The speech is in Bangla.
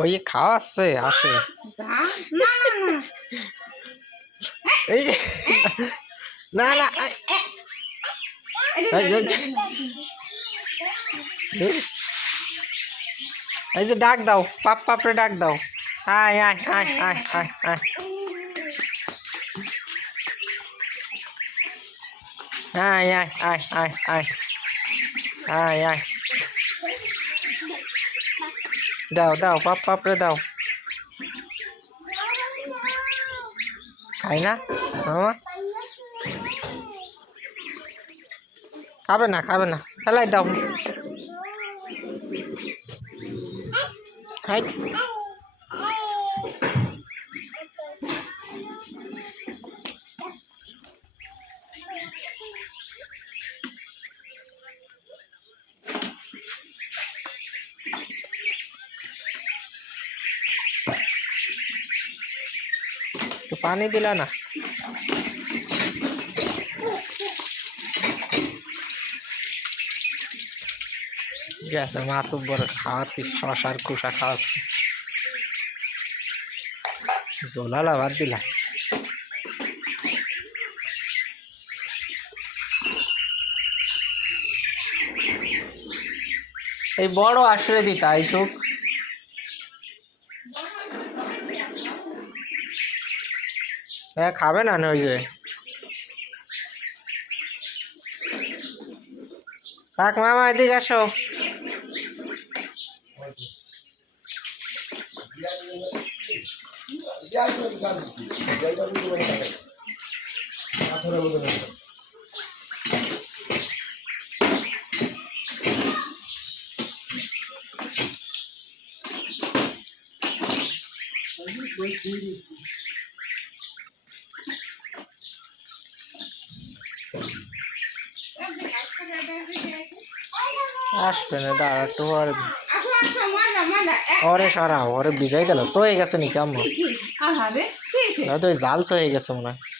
ওই খাওয়াচ্ছে আসে এই না না এই যে ডাক দাও পাপড়ে ডাক দাও আয় আয় আয় আয় আয় আয় আয় আয় আয় আয় আয় আয় আয় দাও দাও পাপড়ে দাও খাই না মামা খাবে না ফেলাই দাও খাই पानी दिला ना गैस मातु बर खाती शशार खुशा खास जोला लावात दिला এই বড় আশ্রয় দিতা এইটুক হ্যাঁ খাবে না ওই যে কাক মামা এদিকে আসো আসবে না দাঁড়া একটু ওরে সরা ওরে ভিজাই দিল সয়ে গেছে নাকি আম্মা তো জাল সয়ে গেছে মনে হয়